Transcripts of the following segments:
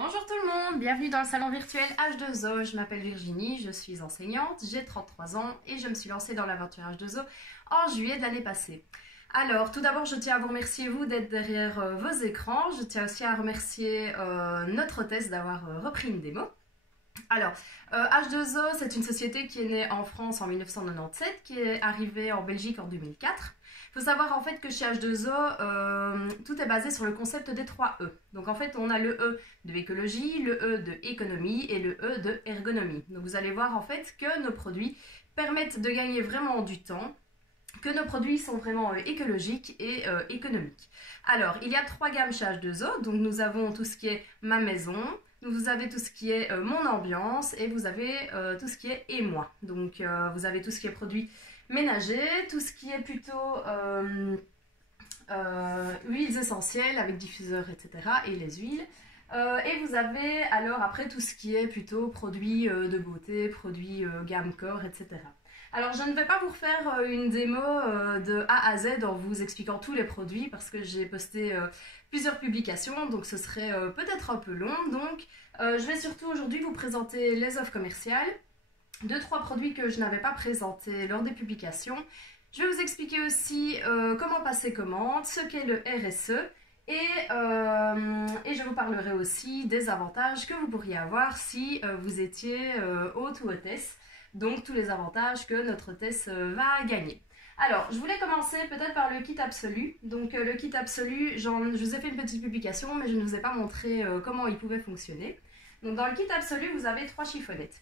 Bonjour tout le monde, bienvenue dans le salon virtuel H2O. Je m'appelle Virginie, je suis enseignante, j'ai 33 ans et je me suis lancée dans l'aventure H2O en juillet de l'année passée. Alors, tout d'abord, je tiens à vous remercier, vous, d'être derrière vos écrans. Je tiens aussi à remercier notre hôtesse d'avoir repris une démo. Alors, H2O, c'est une société qui est née en France en 1997, qui est arrivée en Belgique en 2004. Il faut savoir en fait que chez H2O, tout est basé sur le concept des 3 E. Donc en fait, on a le E de écologie, le E de économie et le E de ergonomie. Donc vous allez voir en fait que nos produits permettent de gagner vraiment du temps, que nos produits sont vraiment écologiques et économiques. Alors, il y a 3 gammes chez H2O. Donc nous avons tout ce qui est ma maison, vous avez tout ce qui est mon ambiance et vous avez tout ce qui est et moi. Donc vous avez tout ce qui est produits ménagers, tout ce qui est plutôt huiles essentielles avec diffuseur, etc. et les huiles. Et vous avez alors après tout ce qui est plutôt produits de beauté, produits gamme corps, etc. Alors je ne vais pas vous refaire une démo de A à Z en vous expliquant tous les produits parce que j'ai posté plusieurs publications, donc ce serait peut-être un peu long. Donc je vais surtout aujourd'hui vous présenter les offres commerciales, 2-3 produits que je n'avais pas présentés lors des publications. Je vais vous expliquer aussi comment passer commande, ce qu'est le RSE et je vous parlerai aussi des avantages que vous pourriez avoir si vous étiez hôte ou hôtesse. Donc tous les avantages que notre hôtesse va gagner. Alors, je voulais commencer peut-être par le kit absolu. Donc le kit absolu, je vous ai fait une petite publication, mais je ne vous ai pas montré comment il pouvait fonctionner. Donc dans le kit absolu, vous avez 3 chiffonnettes.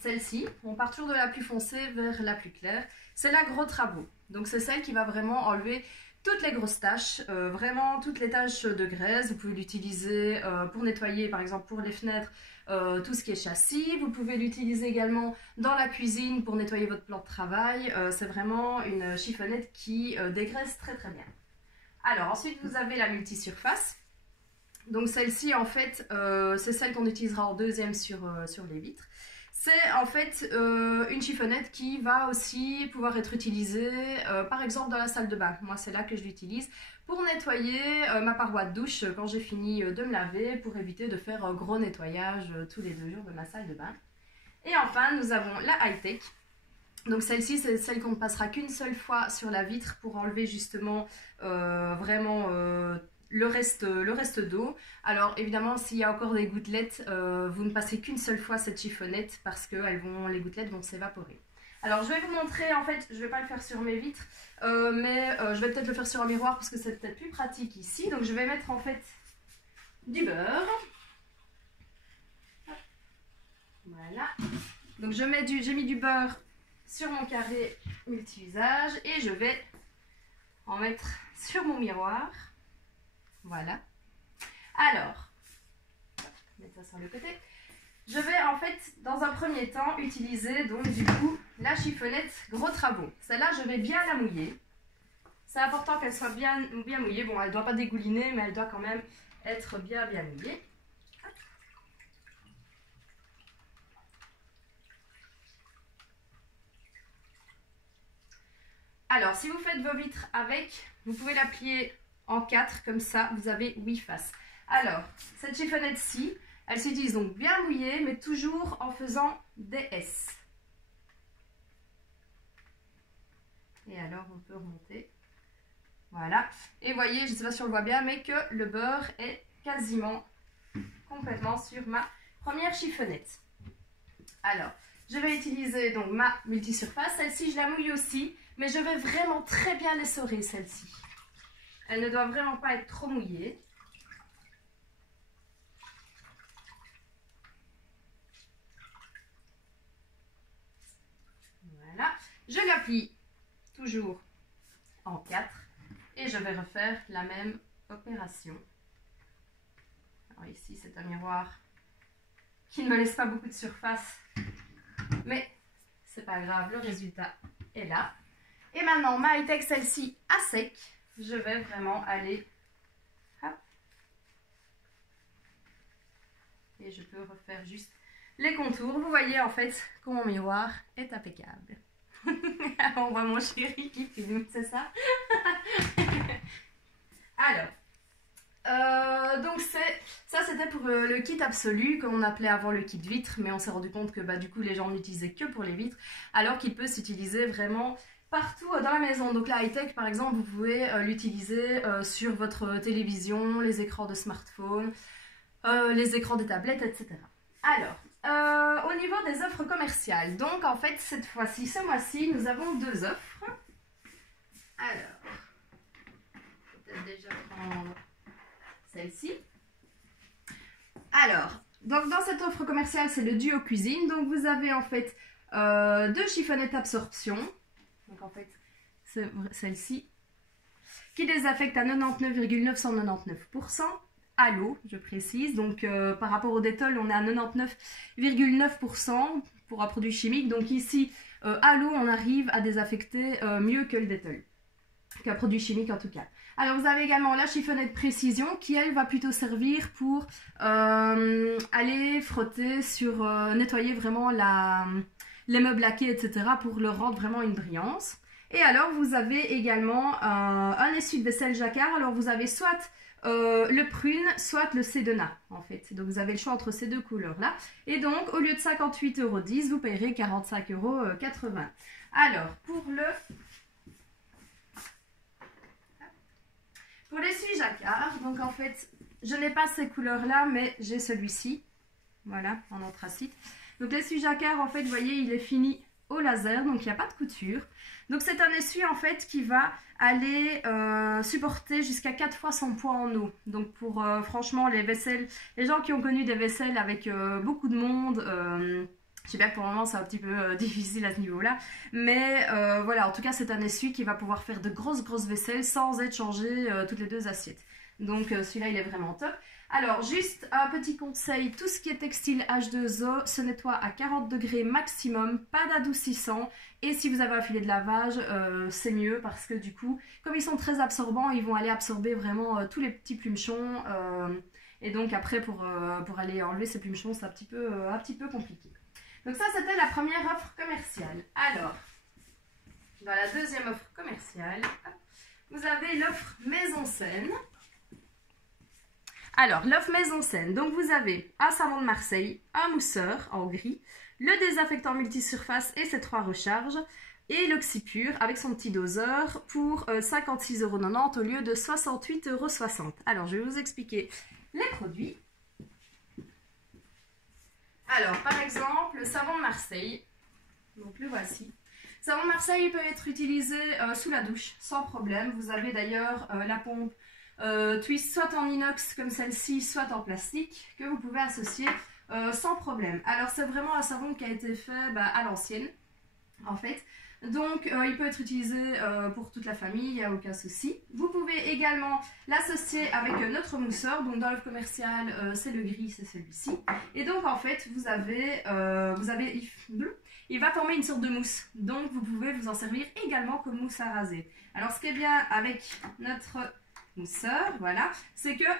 Celle-ci, on part toujours de la plus foncée vers la plus claire. C'est la gros travaux. Donc c'est celle qui va vraiment enlever toutes les grosses taches, vraiment toutes les taches de graisse. Vous pouvez l'utiliser pour nettoyer, par exemple pour les fenêtres, tout ce qui est châssis. Vous pouvez l'utiliser également dans la cuisine pour nettoyer votre plan de travail. C'est vraiment une chiffonnette qui dégraisse très très bien. Alors ensuite vous avez la multisurface. Donc celle-ci en fait c'est celle qu'on utilisera en deuxième sur les vitres. C'est en fait une chiffonnette qui va aussi pouvoir être utilisée par exemple dans la salle de bain. Moi c'est là que je l'utilise pour nettoyer ma paroi de douche quand j'ai fini de me laver, pour éviter de faire un gros nettoyage tous les 2 jours de ma salle de bain. Et enfin nous avons la high-tech. Donc celle-ci c'est celle qu'on ne passera qu'une seule fois sur la vitre pour enlever justement vraiment le reste d'eau. Alors évidemment s'il y a encore des gouttelettes, vous ne passez qu'une seule fois cette chiffonnette parce que les gouttelettes vont s'évaporer. Alors je vais vous montrer, en fait je ne vais pas le faire sur mes vitres, mais je vais peut-être le faire sur un miroir parce que c'est peut-être plus pratique ici. Donc je vais mettre en fait du beurre. Voilà. Donc j'ai mis du beurre sur mon carré multi-usage et je vais en mettre sur mon miroir. Voilà. Alors, mettre ça sur le côté. Je vais en fait, dans un premier temps, utiliser donc du coup la chiffonnette gros travaux. Celle-là, je vais bien la mouiller. C'est important qu'elle soit bien mouillée. Bon, elle ne doit pas dégouliner, mais elle doit quand même être bien mouillée. Alors, si vous faites vos vitres avec, vous pouvez la plier en 4, comme ça, vous avez 8 faces. Alors, cette chiffonnette-ci, elle s'utilise donc bien mouillée, mais toujours en faisant des S. Et alors, on peut remonter. Voilà. Et voyez, je ne sais pas si on le voit bien, mais que le beurre est quasiment complètement sur ma première chiffonnette. Alors, je vais utiliser donc ma multisurface. Celle-ci, je la mouille aussi, mais je vais vraiment très bien l'essorer, celle-ci. Elle ne doit vraiment pas être trop mouillée. Voilà. Je la plie toujours en 4 et je vais refaire la même opération. Alors ici, c'est un miroir qui ne me laisse pas beaucoup de surface, mais c'est pas grave, le résultat est là. Et maintenant, ma high-tech, celle-ci à sec, je vais vraiment aller, hop, et je peux refaire juste les contours. Vous voyez en fait que mon miroir est impeccable. On voit mon chéri qui filme, c'est ça? Alors, donc ça c'était pour le kit absolu qu'on appelait avant le kit vitre, mais on s'est rendu compte que du coup les gens n'utilisaient que pour les vitres, alors qu'il peut s'utiliser vraiment partout dans la maison. Donc la high-tech par exemple, vous pouvez l'utiliser sur votre télévision, les écrans de smartphone, les écrans des tablettes, etc. Alors, au niveau des offres commerciales, donc en fait cette fois-ci, ce mois-ci, nous avons 2 offres. Alors, peut-être déjà prendre celle-ci. Alors, donc dans cette offre commerciale, c'est le duo cuisine. Donc vous avez en fait 2 chiffonnettes absorption. Donc en fait, c'est celle-ci qui désaffecte à 99,999% à l'eau, je précise. Donc par rapport au Dettol, on est à 99,9% pour un produit chimique. Donc ici, à l'eau, on arrive à désaffecter mieux que le Dettol, qu'un produit chimique en tout cas. Alors vous avez également la chiffonnette précision qui elle va plutôt servir pour aller frotter sur, nettoyer vraiment les meubles laqués, etc. pour leur rendre vraiment une brillance. Et alors vous avez également un essuie-vaisselle jacquard. Alors vous avez soit le prune, soit le Sedona en fait. Donc vous avez le choix entre ces 2 couleurs là. Et donc au lieu de 58,10 €, vous payerez 45,80 €. Alors pour l'essuie jacquard, donc en fait, je n'ai pas ces couleurs-là, mais j'ai celui-ci. Voilà, en anthracite. Donc l'essuie jacquard, en fait, vous voyez, il est fini au laser, donc il n'y a pas de couture. Donc c'est un essuie, en fait, qui va aller supporter jusqu'à 4 fois son poids en eau. Donc pour, franchement, les vaisselles, les gens qui ont connu des vaisselles avec beaucoup de monde... je sais bien que pour le moment c'est un petit peu difficile à ce niveau-là, mais voilà, en tout cas c'est un essuie qui va pouvoir faire de grosses vaisselles sans être changé toutes les 2 assiettes. Donc celui-là il est vraiment top. Alors juste un petit conseil, tout ce qui est textile H2O se nettoie à 40 degrés maximum, pas d'adoucissant. Et si vous avez un filet de lavage, c'est mieux parce que du coup, comme ils sont très absorbants, ils vont aller absorber vraiment tous les petits plumeçons. Et donc après pour aller enlever ces plumeçons, c'est un petit peu compliqué. Donc ça, c'était la première offre commerciale. Alors, dans la deuxième offre commerciale, vous avez l'offre maison saine. Alors, l'offre maison saine, donc vous avez un savon de Marseille, un mousseur en gris, le désinfectant multisurface et ses 3 recharges, et l'oxypure avec son petit doseur pour 56,90 € au lieu de 68,60 €. Alors, je vais vous expliquer les produits. Alors, par exemple, le savon de Marseille, donc le voici. Le savon de Marseille peut être utilisé sous la douche, sans problème. Vous avez d'ailleurs la pompe Twist, soit en inox comme celle-ci, soit en plastique, que vous pouvez associer sans problème. Alors, c'est vraiment un savon qui a été fait à l'ancienne, en fait. Donc, il peut être utilisé pour toute la famille, il n'y a aucun souci. Vous pouvez également l'associer avec notre mousseur. Donc, dans l'offre commerciale, c'est le gris, c'est celui-ci. Et donc, en fait, il va former une sorte de mousse. Donc, vous pouvez vous en servir également comme mousse à raser. Alors, ce qui est bien avec notre mousseur, voilà, c'est que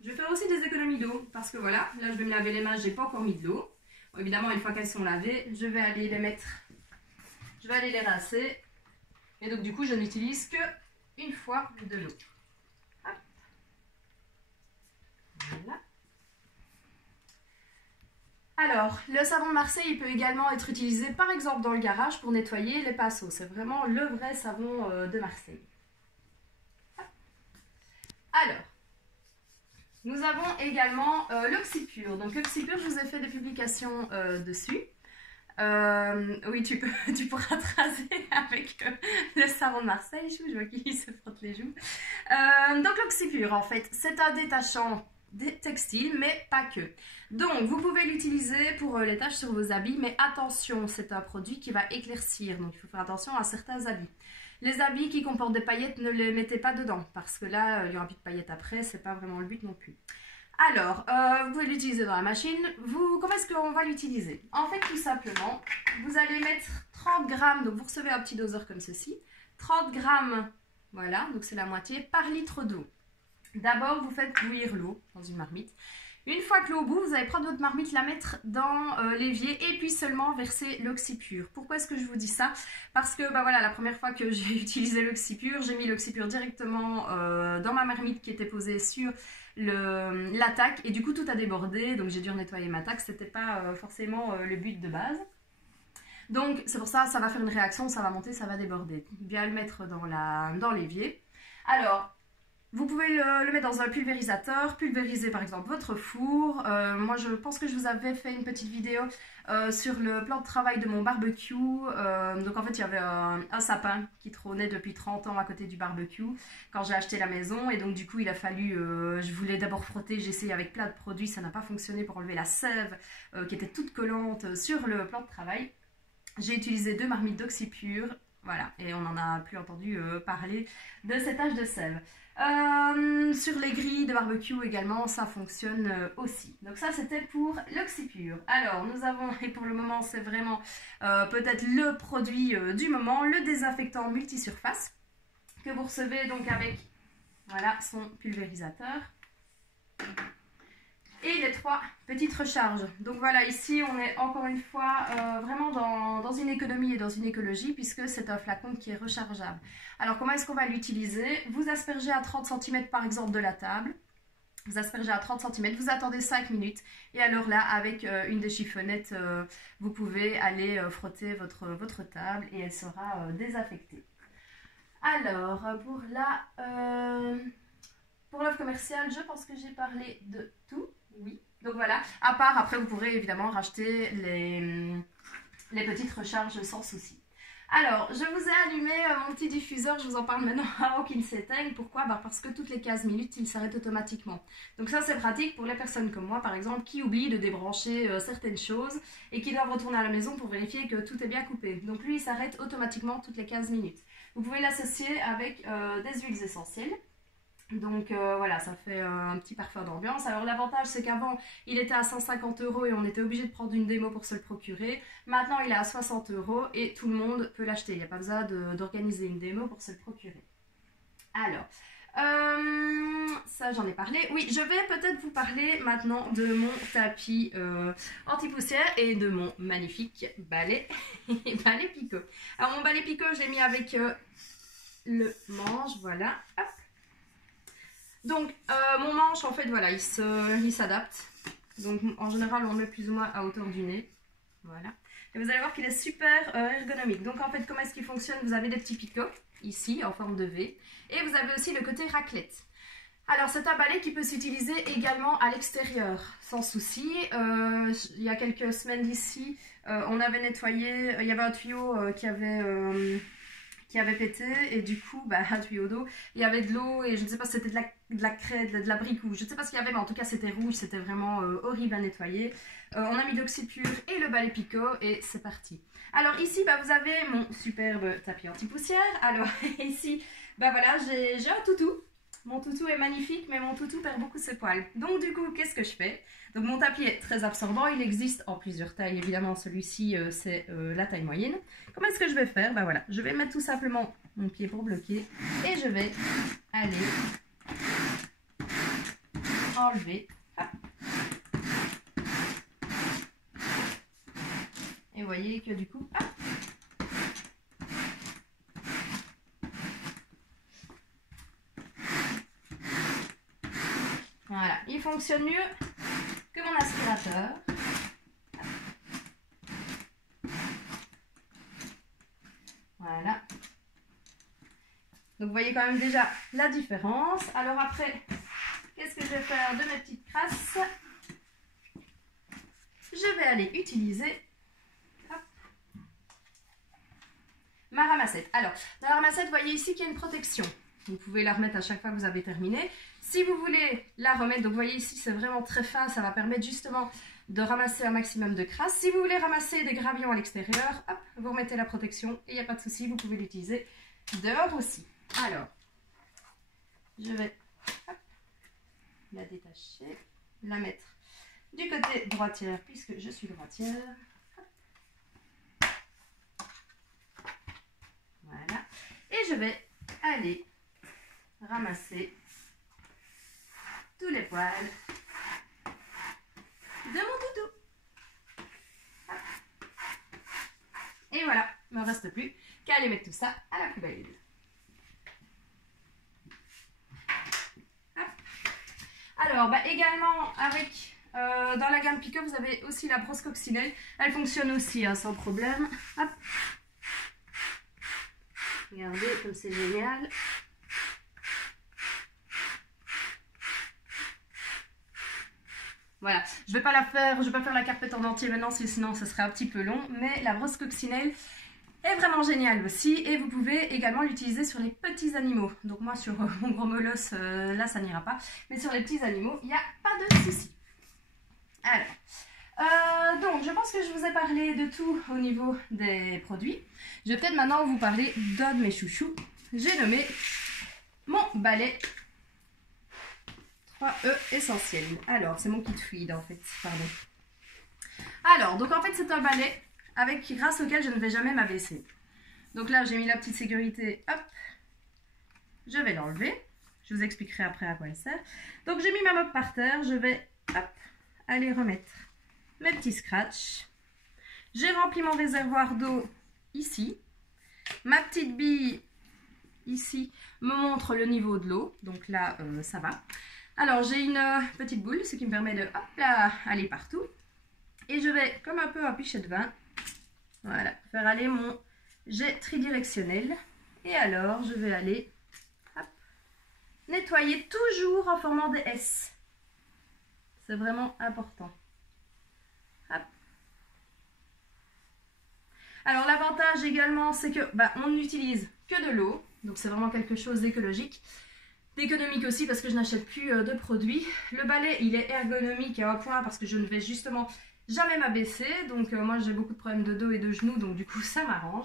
je vais faire aussi des économies d'eau. Parce que voilà, là, je vais me laver les mains, je n'ai pas encore mis de l'eau. Bon, évidemment, une fois qu'elles sont lavées, je vais aller les mettre... Je vais aller les rincer. Et donc du coup, je n'utilise que une fois de l'eau. Voilà. Alors, le savon de Marseille, il peut également être utilisé par exemple dans le garage pour nettoyer les pinceaux. C'est vraiment le vrai savon de Marseille. Alors, nous avons également l'oxypure. Donc l'oxypure, je vous ai fait des publications dessus. Oui, tu pourras te raser avec le savon de Marseille. Je vois qu'il se frotte les joues. Donc l'oxypure, en fait, c'est un détachant textile, mais pas que. Donc, vous pouvez l'utiliser pour les taches sur vos habits, mais attention, c'est un produit qui va éclaircir. Donc, il faut faire attention à certains habits. Les habits qui comportent des paillettes, ne les mettez pas dedans, parce que là, il y aura plus de paillettes après, c'est pas vraiment le but non plus. Alors, vous pouvez l'utiliser dans la machine. Comment est-ce qu'on va l'utiliser? En fait, tout simplement, vous allez mettre 30 grammes, donc vous recevez un petit doseur comme ceci, 30 grammes, voilà, donc c'est la moitié, par litre d'eau. D'abord, vous faites bouillir l'eau dans une marmite. Une fois que l'eau au bout, vous allez prendre votre marmite, la mettre dans l'évier et puis seulement verser l'oxypure. Pourquoi est-ce que je vous dis ça? Parce que bah voilà, la première fois que j'ai utilisé l'oxypure, j'ai mis l'oxypure directement dans ma marmite qui était posée sur la taque et du coup tout a débordé, donc j'ai dû nettoyer ma taque, c'était pas forcément le but de base. Donc c'est pour ça, ça va faire une réaction, ça va monter, ça va déborder. Bien le mettre dans l'évier. Alors, vous pouvez le mettre dans un pulvérisateur, pulvériser par exemple votre four. Moi je pense que je vous avais fait une petite vidéo sur le plan de travail de mon barbecue. Donc en fait il y avait un sapin qui trônait depuis 30 ans à côté du barbecue quand j'ai acheté la maison. Et donc du coup il a fallu, je voulais d'abord frotter, j'ai essayé avec plein de produits, ça n'a pas fonctionné pour enlever la sève qui était toute collante sur le plan de travail. J'ai utilisé 2 marmites d'oxypure, voilà, et on n'en a plus entendu parler de cette tache de sève. Sur les grilles de barbecue également, ça fonctionne aussi. Donc ça, c'était pour l'oxypure. Alors, nous avons, et pour le moment, c'est vraiment peut-être le produit du moment, le désinfectant multisurface, que vous recevez donc avec, voilà, son pulvérisateur. Et les 3 petites recharges. Donc voilà, ici on est encore une fois vraiment dans une économie et dans une écologie puisque c'est un flacon qui est rechargeable. Alors comment est-ce qu'on va l'utiliser? Vous aspergez à 30 cm par exemple de la table. Vous aspergez à 30 cm, vous attendez 5 minutes et alors là avec une des chiffonnettes vous pouvez aller frotter votre table et elle sera désinfectée. Alors pour l'offre commerciale, je pense que j'ai parlé de tout. Oui. Donc voilà. À part, après, vous pourrez évidemment racheter les petites recharges sans souci. Alors, je vous ai allumé mon petit diffuseur. Je vous en parle maintenant avant qu'il ne s'éteigne. Pourquoi? Parce que toutes les 15 minutes, il s'arrête automatiquement. Donc ça, c'est pratique pour les personnes comme moi, par exemple, qui oublient de débrancher certaines choses et qui doivent retourner à la maison pour vérifier que tout est bien coupé. Donc lui, il s'arrête automatiquement toutes les 15 minutes. Vous pouvez l'associer avec des huiles essentielles. Donc voilà, ça fait un petit parfum d'ambiance. Alors l'avantage c'est qu'avant il était à 150 € et on était obligé de prendre une démo pour se le procurer. Maintenant il est à 60 € et tout le monde peut l'acheter. Il n'y a pas besoin d'organiser une démo pour se le procurer. Alors, ça j'en ai parlé. Oui, je vais peut-être vous parler maintenant de mon tapis anti-poussière et de mon magnifique balai, balai Picot. Alors mon balai Picot je l'ai mis avec le manche, voilà. Hop. Donc mon manche en fait voilà il s'adapte, donc en général on le met plus ou moins à hauteur du nez, voilà, et vous allez voir qu'il est super ergonomique. Donc en fait comment est-ce qu'il fonctionne? Vous avez des petits picots ici en forme de V et vous avez aussi le côté raclette. Alors c'est un balai qui peut s'utiliser également à l'extérieur sans souci. Il y a quelques semaines d'ici on avait nettoyé, il y avait un tuyau qui avait pété et du coup un tuyau d'eau, il y avait de l'eau et je ne sais pas si c'était de la craie, de la brique ou je ne sais pas ce qu'il y avait, mais en tout cas c'était rouge, c'était vraiment horrible à nettoyer. On a mis l'oxypure et le balai Picot et c'est parti. Alors ici vous avez mon superbe tapis anti-poussière. Alors ici voilà, j'ai un toutou. Mon toutou est magnifique, mais mon toutou perd beaucoup ses poils. Donc du coup, qu'est-ce que je fais? Donc mon tapis est très absorbant, il existe en plusieurs tailles. Évidemment, celui-ci, c'est la taille moyenne. Comment est-ce que je vais faire? Voilà, je vais mettre tout simplement mon pied pour bloquer. Et je vais aller enlever. Hop. Et vous voyez que du coup, hop. Voilà, il fonctionne mieux que mon aspirateur. Voilà. Donc vous voyez quand même déjà la différence. Alors après, qu'est-ce que je vais faire de mes petites crasses? Je vais aller utiliser ma ramassette. Alors, dans la ramassette, vous voyez ici qu'il y a une protection. Vous pouvez la remettre à chaque fois que vous avez terminé. Si vous voulez la remettre, donc vous voyez ici, c'est vraiment très fin. Ça va permettre justement de ramasser un maximum de crasse. Si vous voulez ramasser des gravillons à l'extérieur, hop, vous remettez la protection et il n'y a pas de souci, vous pouvez l'utiliser dehors aussi. Alors, je vais hop, la détacher, la mettre du côté droitière puisque je suis droitière. Voilà. Et je vais aller ramasser tous les poils Et voilà, il ne me reste plus qu'à aller mettre tout ça à la poubelle. Hop. Alors, également, avec dans la gamme Pick-up, vous avez aussi la brosse coccinelle. Elle fonctionne aussi hein, sans problème. Hop. Regardez comme c'est génial. Voilà, je vais pas faire la carpette en entier maintenant, sinon ce serait un petit peu long, mais la brosse coccinelle est vraiment géniale aussi et vous pouvez également l'utiliser sur les petits animaux. Donc moi sur mon gros molosse, là ça n'ira pas, mais sur les petits animaux, il n'y a pas de souci. Alors, donc je pense que je vous ai parlé de tout au niveau des produits. Je vais peut-être maintenant vous parler d'un de mes chouchous. J'ai nommé mon balai 3E essentiel. Alors, c'est mon kit fluide en fait, pardon. Alors, donc en fait c'est un balai grâce auquel je ne vais jamais m'abaisser. Donc là j'ai mis la petite sécurité, hop, je vais l'enlever. Je vous expliquerai après à quoi elle sert. Donc j'ai mis ma mop par terre, je vais hop, aller remettre mes petits scratchs. J'ai rempli mon réservoir d'eau ici. Ma petite bille ici me montre le niveau de l'eau, donc là ça va. Alors j'ai une petite boule, ce qui me permet de hop là, aller partout. Et je vais, comme un peu un pichet de vin, voilà, faire aller mon jet tridirectionnel. Et alors je vais aller hop, nettoyer toujours en formant des S. C'est vraiment important. Hop. Alors l'avantage également, c'est que on n'utilise que de l'eau. Donc c'est vraiment quelque chose d'écologique. D'économique aussi parce que je n'achète plus de produits. Le balai il est ergonomique à un point parce que je ne vais justement jamais m'abaisser. Donc moi j'ai beaucoup de problèmes de dos et de genoux, donc du coup ça m'arrange.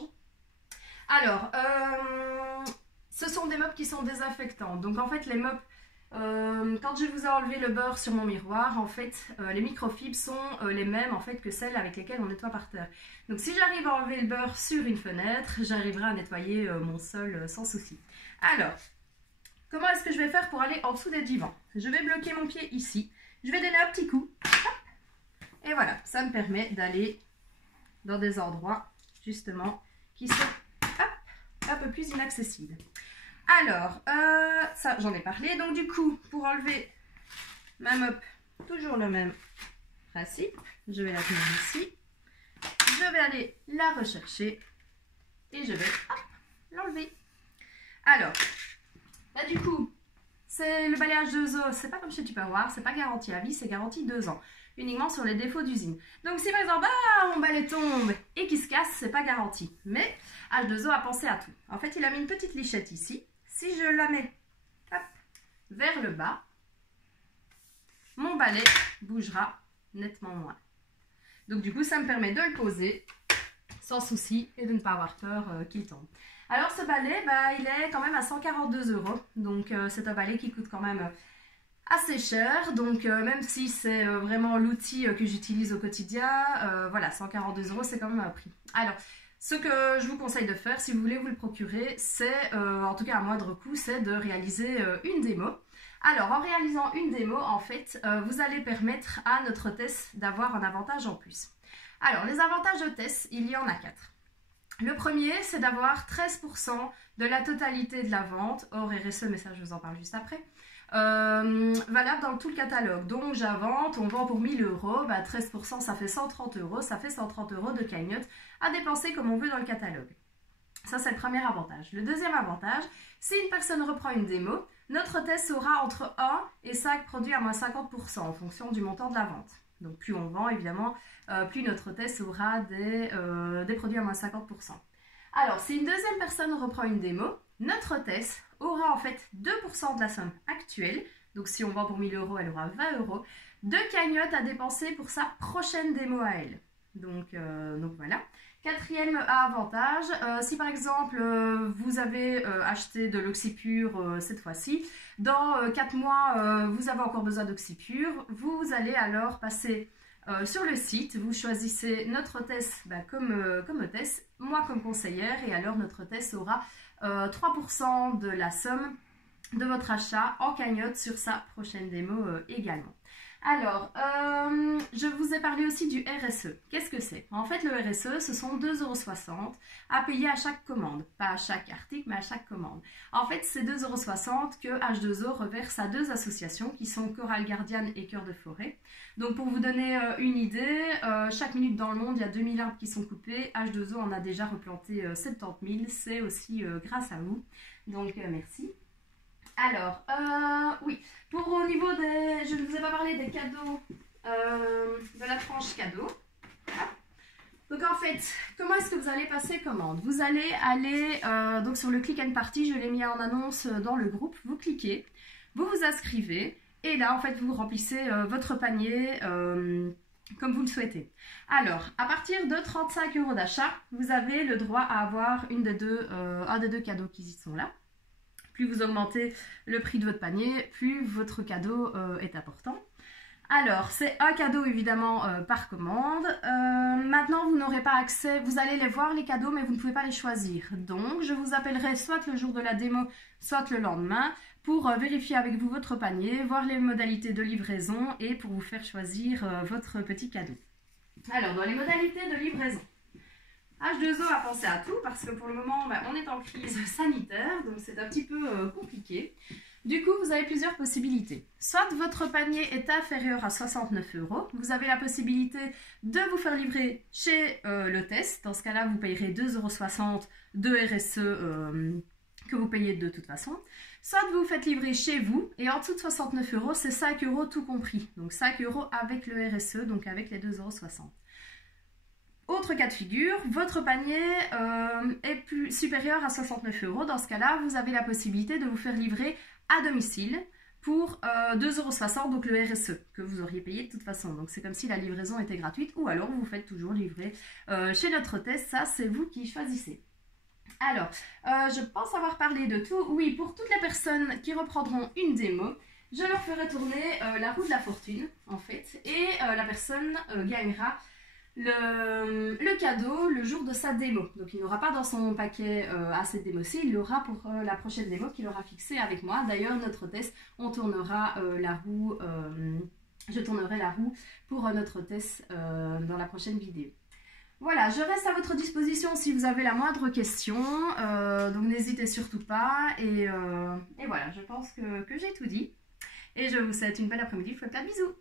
Alors, ce sont des mops qui sont désinfectants. Donc en fait les mops, quand je vous ai enlevé le beurre sur mon miroir, en fait les microfibres sont les mêmes en fait que celles avec lesquelles on nettoie par terre. Donc si j'arrive à enlever le beurre sur une fenêtre, j'arriverai à nettoyer mon sol sans souci. Alors, comment est-ce que je vais faire pour aller en dessous des divans? Je vais bloquer mon pied ici. Je vais donner un petit coup. Hop, et voilà, ça me permet d'aller dans des endroits justement qui sont hop, un peu plus inaccessibles. Alors, ça j'en ai parlé. Donc du coup, pour enlever ma mop, toujours le même principe. Je vais la tenir ici. Je vais aller la rechercher. Et je vais l'enlever. Alors, là du coup, c'est le balayage de Zo, c'est pas comme chez Tupperware, c'est pas garanti à vie, c'est garanti 2 ans. Uniquement sur les défauts d'usine. Donc si par exemple, mon balai tombe et qu'il se casse, c'est pas garanti. Mais H2O a pensé à tout. En fait, il a mis une petite lichette ici. Si je la mets hop, vers le bas, mon balai bougera nettement moins. Donc du coup, ça me permet de le poser sans souci et de ne pas avoir peur qu'il tombe. Alors ce balai, il est quand même à 142 €. Donc c'est un balai qui coûte quand même assez cher. Donc même si c'est vraiment l'outil que j'utilise au quotidien, voilà, 142 €, c'est quand même un prix. Alors, ce que je vous conseille de faire, si vous voulez vous le procurer, c'est, en tout cas à moindre coût, c'est de réaliser une démo. Alors, en réalisant une démo, en fait, vous allez permettre à notre hôtesse d'avoir un avantage en plus. Alors, les avantages d'hôtesse, il y en a 4. Le premier, c'est d'avoir 13% de la totalité de la vente, hors RSE, mais ça je vous en parle juste après, valable dans tout le catalogue. Donc j'invente, on vend pour 1000 €, 13% ça fait 130 €, ça fait 130 € de cagnotte à dépenser comme on veut dans le catalogue. Ça c'est le premier avantage. Le deuxième avantage, si une personne reprend une démo, notre hôtesse aura entre 1 et 5 produits à moins 50% en fonction du montant de la vente. Donc plus on vend évidemment, plus notre hôtesse aura des produits à moins 50%. Alors si une deuxième personne reprend une démo, notre hôtesse aura en fait 2% de la somme actuelle. Donc si on vend pour 1000 €, elle aura 20 € de cagnotte à dépenser pour sa prochaine démo à elle. Donc voilà. Quatrième avantage, si par exemple vous avez acheté de l'oxypure cette fois-ci, dans 4 mois vous avez encore besoin d'oxypure, vous allez alors passer sur le site, vous choisissez notre hôtesse comme hôtesse, moi comme conseillère, et alors notre hôtesse aura 3% de la somme de votre achat en cagnotte sur sa prochaine démo également. Alors, je vous ai parlé aussi du RSE. Qu'est-ce que c'est? En fait, le RSE, ce sont 2,60 € à payer à chaque commande. Pas à chaque article, mais à chaque commande. En fait, c'est 2,60 € que H2O reverse à deux associations qui sont Chorale Gardienne et Cœur de Forêt. Donc, pour vous donner une idée, chaque minute dans le monde, il y a 2000 arbres qui sont coupés. H2O en a déjà replanté 70 000. C'est aussi grâce à vous. Donc, merci. Alors, oui, pour au niveau des... Je ne vous ai pas parlé des cadeaux, de la tranche cadeau. Donc en fait, comment est-ce que vous allez passer commande? Vous allez aller donc sur le Click and Party, je l'ai mis en annonce dans le groupe, vous cliquez, vous vous inscrivez et là en fait vous remplissez votre panier comme vous le souhaitez. Alors, à partir de 35 € d'achat, vous avez le droit à avoir un des deux cadeaux qui y sont là. Plus vous augmentez le prix de votre panier, plus votre cadeau est important. Alors, c'est un cadeau évidemment par commande. Maintenant, vous n'aurez pas accès, vous allez les voir les cadeaux, mais vous ne pouvez pas les choisir. Donc, je vous appellerai soit le jour de la démo, soit le lendemain, pour vérifier avec vous votre panier, voir les modalités de livraison et pour vous faire choisir votre petit cadeau. Alors, dans les modalités de livraison, H2O a pensé à tout parce que pour le moment, on est en crise sanitaire, donc c'est un petit peu compliqué. Du coup, vous avez plusieurs possibilités. Soit votre panier est inférieur à 69 €, vous avez la possibilité de vous faire livrer chez l'hôtesse. Dans ce cas-là, vous payerez 2,60 € de RSE que vous payez de toute façon. Soit vous vous faites livrer chez vous et en dessous de 69 €, c'est 5 € tout compris. Donc 5 € avec le RSE, donc avec les 2,60 €. Autre cas de figure, votre panier est plus supérieur à 69 €. Dans ce cas-là, vous avez la possibilité de vous faire livrer à domicile pour 2,60 €, donc le RSE, que vous auriez payé de toute façon. Donc c'est comme si la livraison était gratuite, ou alors vous vous faites toujours livrer chez notre hôtesse. Ça, c'est vous qui choisissez. Alors, je pense avoir parlé de tout. Oui, pour toutes les personnes qui reprendront une démo, je leur ferai tourner la roue de la fortune, en fait, et la personne gagnera le cadeau le jour de sa démo. Donc il n'aura pas dans son paquet à cette démo-ci, il l'aura pour la prochaine démo qu'il aura fixée avec moi. D'ailleurs, notre hôtesse, on tournera la roue, je tournerai la roue pour notre hôtesse dans la prochaine vidéo. Voilà, je reste à votre disposition si vous avez la moindre question, donc n'hésitez surtout pas. Et voilà, je pense que j'ai tout dit. Et je vous souhaite une belle après-midi, je vous fais plein de bisous.